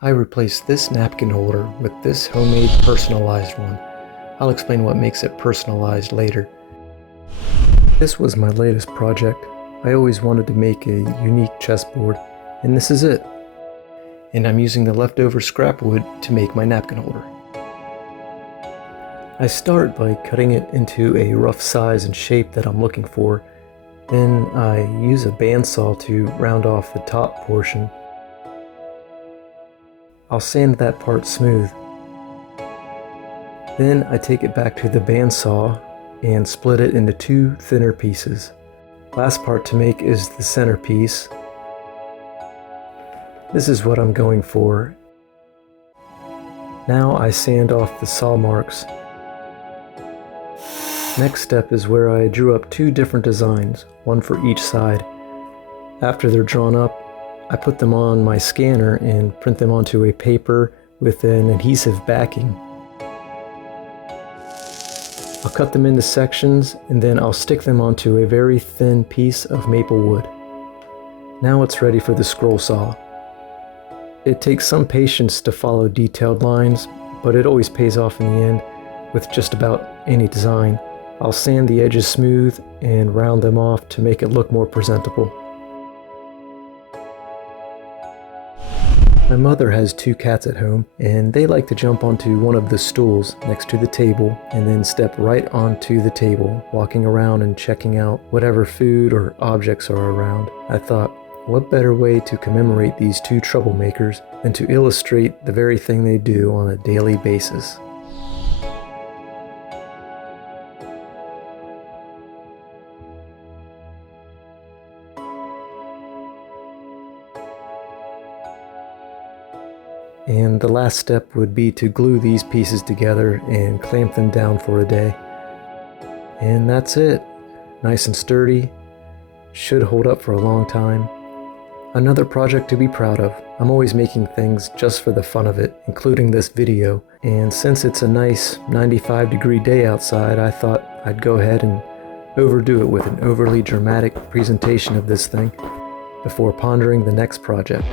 I replaced this napkin holder with this homemade personalized one. I'll explain what makes it personalized later. This was my latest project. I always wanted to make a unique chessboard, and this is it. And I'm using the leftover scrap wood to make my napkin holder. I start by cutting it into a rough size and shape that I'm looking for. Then I use a bandsaw to round off the top portion. I'll sand that part smooth. Then I take it back to the bandsaw and split it into two thinner pieces. Last part to make is the centerpiece. This is what I'm going for. Now I sand off the saw marks. Next step is where I drew up two different designs, one for each side. After they're drawn up, I put them on my scanner and print them onto a paper with an adhesive backing. I'll cut them into sections and then I'll stick them onto a very thin piece of maple wood. Now it's ready for the scroll saw. It takes some patience to follow detailed lines, but it always pays off in the end with just about any design. I'll sand the edges smooth and round them off to make it look more presentable. My mother has two cats at home, and they like to jump onto one of the stools next to the table and then step right onto the table, walking around and checking out whatever food or objects are around. I thought, what better way to commemorate these two troublemakers than to illustrate the very thing they do on a daily basis. And the last step would be to glue these pieces together and clamp them down for a day. And that's it. Nice and sturdy. Should hold up for a long time. Another project to be proud of. I'm always making things just for the fun of it, including this video. And since it's a nice 95-degree day outside, I thought I'd go ahead and overdo it with an overly dramatic presentation of this thing before pondering the next project.